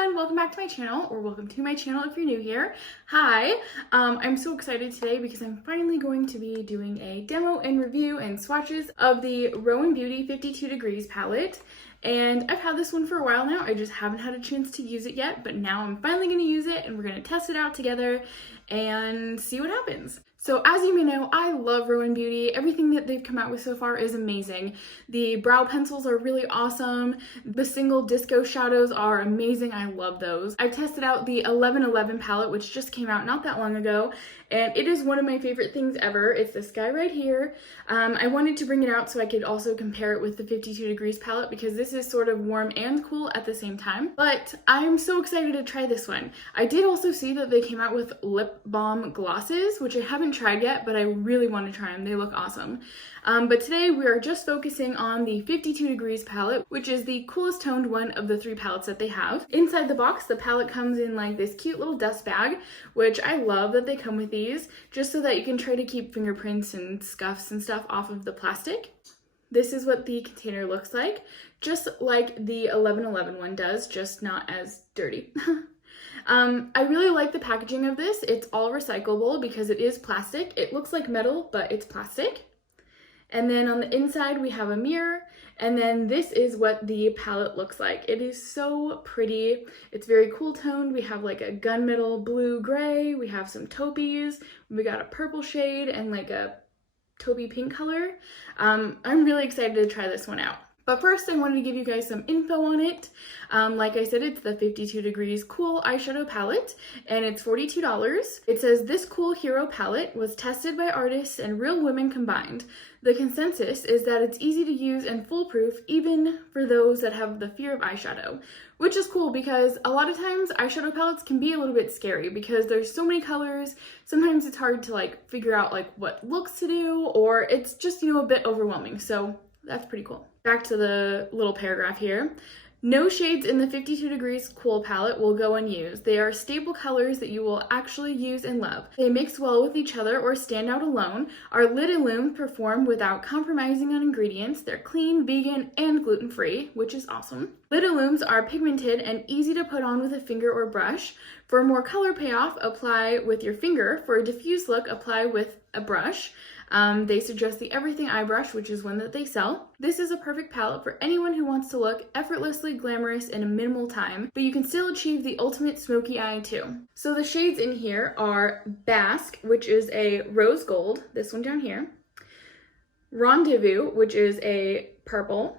everyone, welcome back to my channel, or welcome to my channel if you're new here. Hi, I'm so excited today because I'm finally going to be doing a demo and review and swatches of the Roen Beauty 52 Degrees palette. And I've had this one for a while now, I just haven't had a chance to use it yet, but now I'm finally going to use it and we're going to test it out together and see what happens. So as you may know, I love Roen Beauty. Everything that they've come out with so far is amazing. The brow pencils are really awesome. The single disco shadows are amazing. I love those. I tested out the 1111 palette, which just came out not that long ago, and it is one of my favorite things ever. It's this guy right here. I wanted to bring it out so I could also compare it with the 52 Degrees palette because this is sort of warm and cool at the same time. But I'm so excited to try this one. I did also see that they came out with lip balm glosses, which I haven't tried yet, but I really want to try them. They look awesome. But today we are just focusing on the 52 Degrees palette, which is the coolest toned one of the three palettes that they have. Inside the box, the palette comes in like this cute little dust bag, which I love that they come with these, just so that you can try to keep fingerprints and scuffs and stuff off of the plastic. This is what the container looks like, just like the 1111 one does, just not as dirty. I really like the packaging of this. It's all recyclable because it is plastic. It looks like metal, but it's plastic. And then on the inside we have a mirror, and then this is what the palette looks like. It is so pretty. It's very cool toned. We have like a gunmetal blue gray, we have some taupees, we got a purple shade and like a taupey pink color. I'm really excited to try this one out. But first, I wanted to give you guys some info on it. Like I said, it's the 52 Degrees Cool Eyeshadow Palette, and it's $42. It says, this cool hero palette was tested by artists and real women combined. The consensus is that it's easy to use and foolproof, even for those that have the fear of eyeshadow. Which is cool because a lot of times eyeshadow palettes can be a little bit scary because there's so many colors. Sometimes it's hard to like figure out like what looks to do, or it's just, you know, a bit overwhelming. So that's pretty cool. Back to the little paragraph here. No shades in the 52 Degrees Cool palette will go unused. They are staple colors that you will actually use and love. They mix well with each other or stand out alone. Our Lit Illume perform without compromising on ingredients. They're clean, vegan, and gluten-free, which is awesome. Lit Illumes are pigmented and easy to put on with a finger or brush. For more color payoff, apply with your finger. For a diffuse look, apply with a brush. They suggest the Everything Eye Brush, which is one that they sell. This is a perfect palette for anyone who wants to look effortlessly glamorous in a minimal time, but you can still achieve the ultimate smoky eye too. So the shades in here are Basque, which is a rose gold, this one down here. Rendezvous, which is a purple.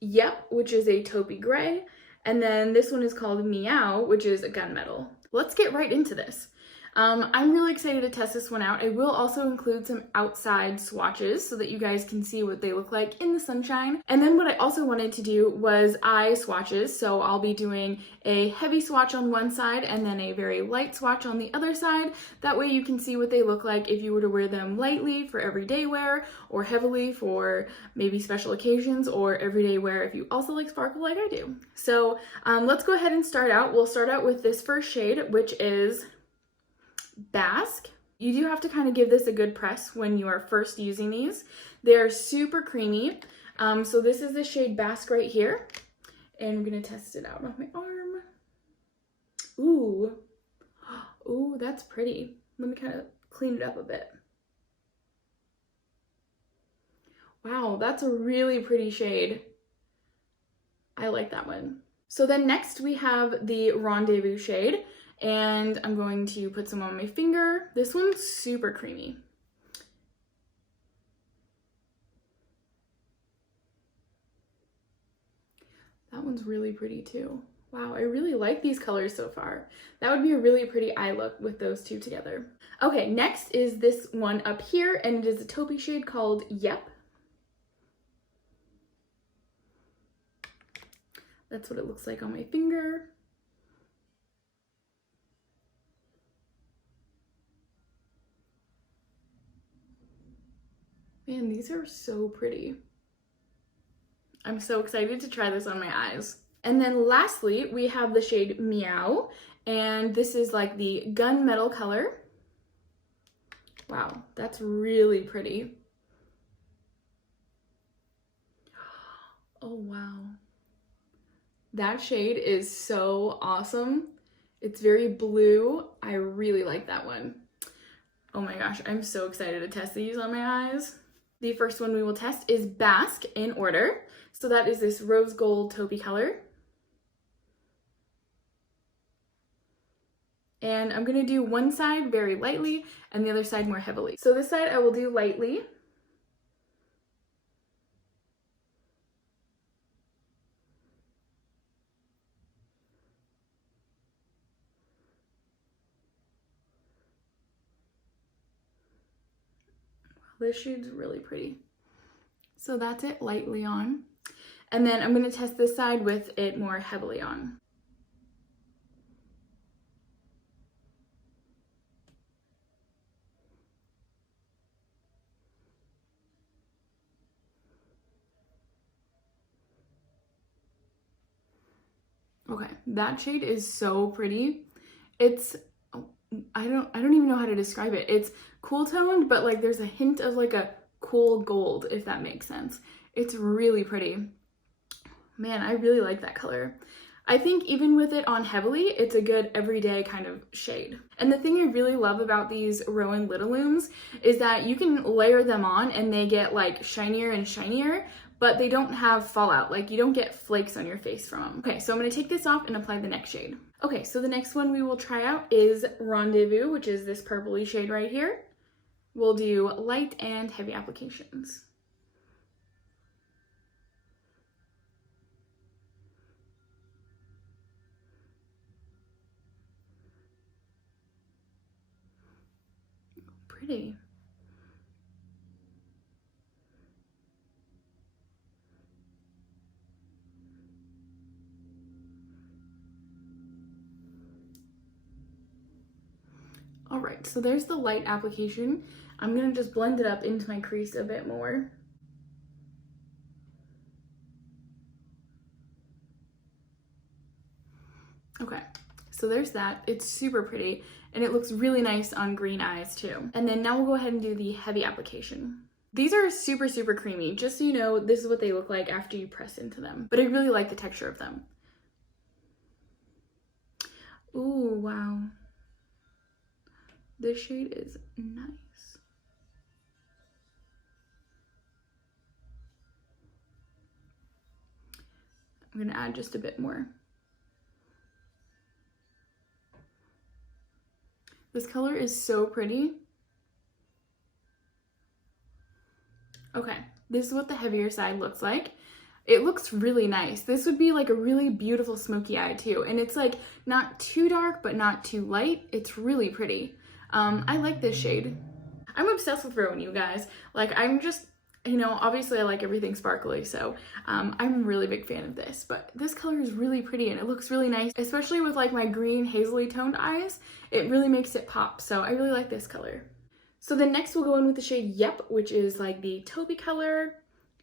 Yep, which is a taupey gray. And then this one is called Meow, which is a gunmetal. Let's get right into this. I'm really excited to test this one out. I will also include some outside swatches so that you guys can see what they look like in the sunshine. And then what I also wanted to do was eye swatches. So I'll be doing a heavy swatch on one side and then a very light swatch on the other side. That way you can see what they look like if you were to wear them lightly for everyday wear, or heavily for maybe special occasions, or everyday wear if you also like sparkle like I do. So let's go ahead and start out. We'll start out with this first shade, which is Basque. You do have to kind of give this a good press when you are first using these. They're super creamy. So this is the shade Basque right here. And I'm going to test it out on my arm. Ooh. Ooh, that's pretty. Let me kind of clean it up a bit. Wow, that's a really pretty shade. I like that one. So then next we have the Rendezvous shade. And I'm going to put some on my finger. This one's super creamy. That one's really pretty too. Wow, I really like these colors so far. That would be a really pretty eye look with those two together. Okay, next is this one up here, and it is a taupey shade called Yep. That's what it looks like on my finger. Man, these are so pretty. I'm so excited to try this on my eyes. And then lastly, we have the shade Meow, and this is like the gunmetal color. Wow, that's really pretty. Oh, wow. That shade is so awesome. It's very blue. I really like that one. Oh my gosh, I'm so excited to test these on my eyes. The first one we will test is Basque in order. So that is this rose gold taupey color. And I'm gonna do one side very lightly and the other side more heavily. So this side I will do lightly. This shade's really pretty. So that's it, lightly on. And then I'm gonna test this side with it more heavily on. Okay, that shade is so pretty. It's, I don't even know how to describe it. It's cool toned, but like there's a hint of like a cool gold, if that makes sense. It's really pretty. Man, I really like that color. I think even with it on heavily, it's a good everyday kind of shade. And the thing I really love about these Roen Littlelumes is that you can layer them on and they get like shinier and shinier, but they don't have fallout. Like you don't get flakes on your face from them. Okay, so I'm gonna take this off and apply the next shade. Okay, so the next one we will try out is Rendezvous, which is this purpley shade right here. We'll do light and heavy applications. Pretty. All right, so there's the light application. I'm gonna just blend it up into my crease a bit more. Okay, so there's that. It's super pretty and it looks really nice on green eyes too. And then now we'll go ahead and do the heavy application. These are super, super creamy. Just so you know, this is what they look like after you press into them. But I really like the texture of them. Ooh, wow. This shade is nice. I'm gonna add just a bit more. This color is so pretty. Okay, this is what the heavier side looks like. It looks really nice. This would be like a really beautiful smoky eye too. And it's like not too dark, but not too light. It's really pretty. I like this shade. I'm obsessed with Roen, you guys. Like I'm just, you know, obviously I like everything sparkly, so I'm a really big fan of this. But this color is really pretty and it looks really nice, especially with like my green hazily toned eyes. It really makes it pop, so I really like this color. So then next we'll go in with the shade Yep, which is like the taupey color.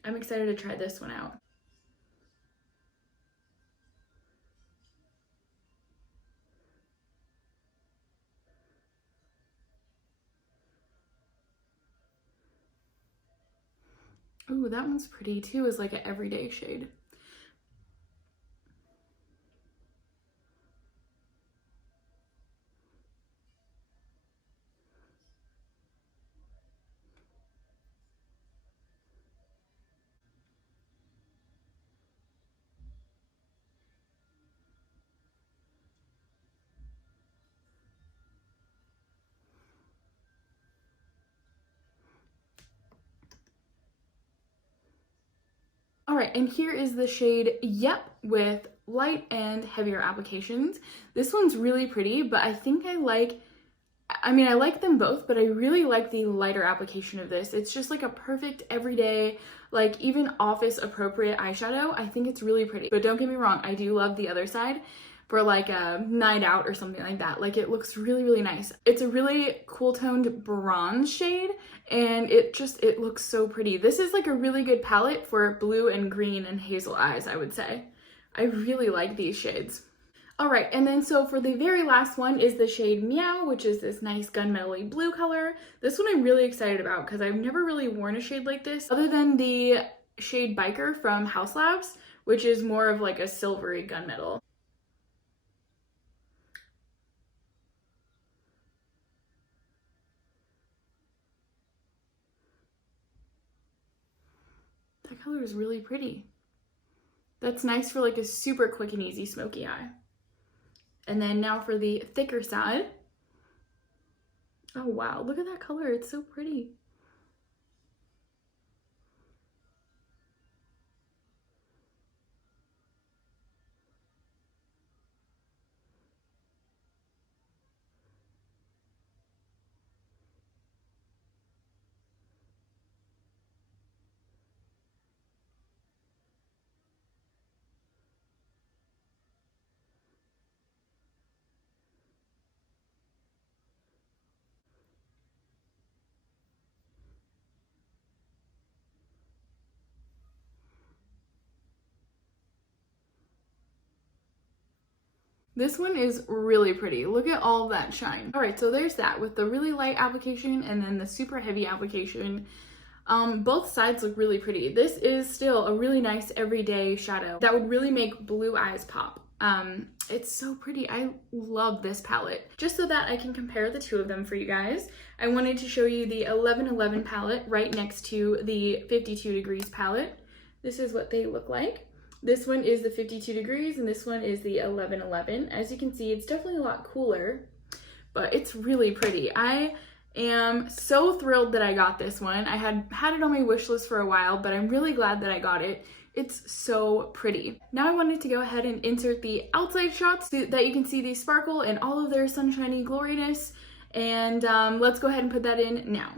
I'm excited to try this one out. Ooh, that one's pretty too, is like an everyday shade. All right, and here is the shade Yep with light and heavier applications. This one's really pretty, but I think I like them both, but I really like the lighter application of this. It's just like a perfect everyday, like even office appropriate eyeshadow. I think it's really pretty, but don't get me wrong, I do love the other side for like a night out or something like that. Like it looks really, really nice. It's a really cool toned bronze shade and it looks so pretty. This is like a really good palette for blue and green and hazel eyes, I would say. I really like these shades. All right, and then so for the very last one is the shade Meow, which is this nice gunmetal-y blue color. This one I'm really excited about because I've never really worn a shade like this other than the shade Biker from House Labs, which is more of like a silvery gunmetal. That color is really pretty. That's nice for like a super quick and easy smoky eye. And then now for the thicker side. Oh wow, look at that color, it's so pretty. This one is really pretty. Look at all of that shine. All right, so there's that with the really light application and then the super heavy application. Both sides look really pretty. This is still a really nice everyday shadow that would really make blue eyes pop. It's so pretty. I love this palette. Just so that I can compare the two of them for you guys, I wanted to show you the 1111 palette right next to the 52 degrees palette. This is what they look like. This one is the 52 degrees and this one is the 1111. As you can see, it's definitely a lot cooler, but it's really pretty. I am so thrilled that I got this one. I had it on my wish list for a while, but I'm really glad that I got it. It's so pretty. Now I wanted to go ahead and insert the outside shots so that you can see these sparkle in all of their sunshiny gloriness. And let's go ahead and put that in now.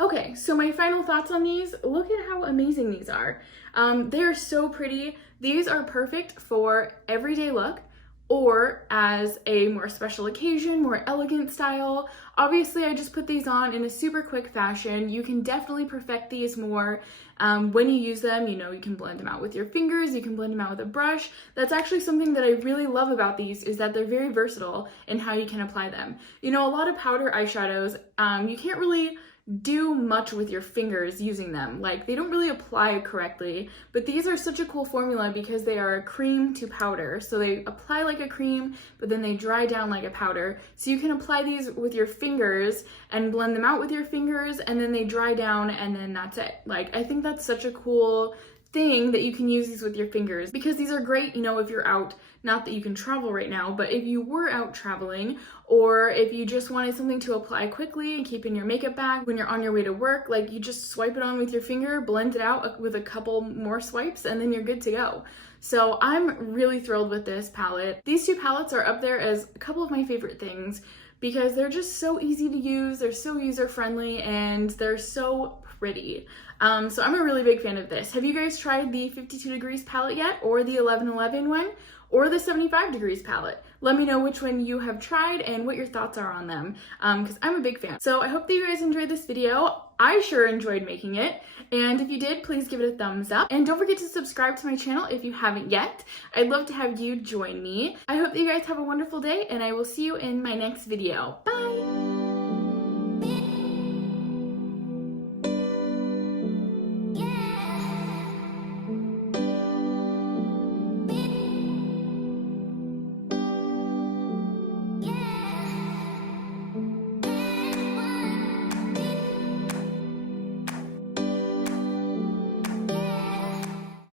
Okay, so my final thoughts on these, look at how amazing these are. They are so pretty. These are perfect for everyday look or as a more special occasion, more elegant style. Obviously, I just put these on in a super quick fashion. You can definitely perfect these more when you use them. You know, you can blend them out with your fingers, you can blend them out with a brush. That's actually something that I really love about these, is that they're very versatile in how you can apply them. You know, a lot of powder eyeshadows, you can't really do much with your fingers using them. Like, they don't really apply correctly, but these are such a cool formula because they are a cream to powder. So they apply like a cream, but then they dry down like a powder. So you can apply these with your fingers and blend them out with your fingers, and then they dry down, and then that's it. Like, I think that's such a cool thing that you can use these with your fingers, because these are great, you know, if you're out, not that you can travel right now, but if you were out traveling, or if you just wanted something to apply quickly and keep in your makeup bag when you're on your way to work, like, you just swipe it on with your finger, blend it out with a couple more swipes, and then you're good to go. So I'm really thrilled with this palette. These two palettes are up there as a couple of my favorite things because they're just so easy to use, they're so user-friendly, and they're so pretty. So I'm a really big fan of this. Have you guys tried the 52 degrees palette yet, or the 1111 one? or the 75 degrees palette. Let me know which one you have tried and what your thoughts are on them, because I'm a big fan. So I hope that you guys enjoyed this video. I sure enjoyed making it, and if you did, please give it a thumbs up. And don't forget to subscribe to my channel if you haven't yet. I'd love to have you join me. I hope that you guys have a wonderful day, and I will see you in my next video. Bye!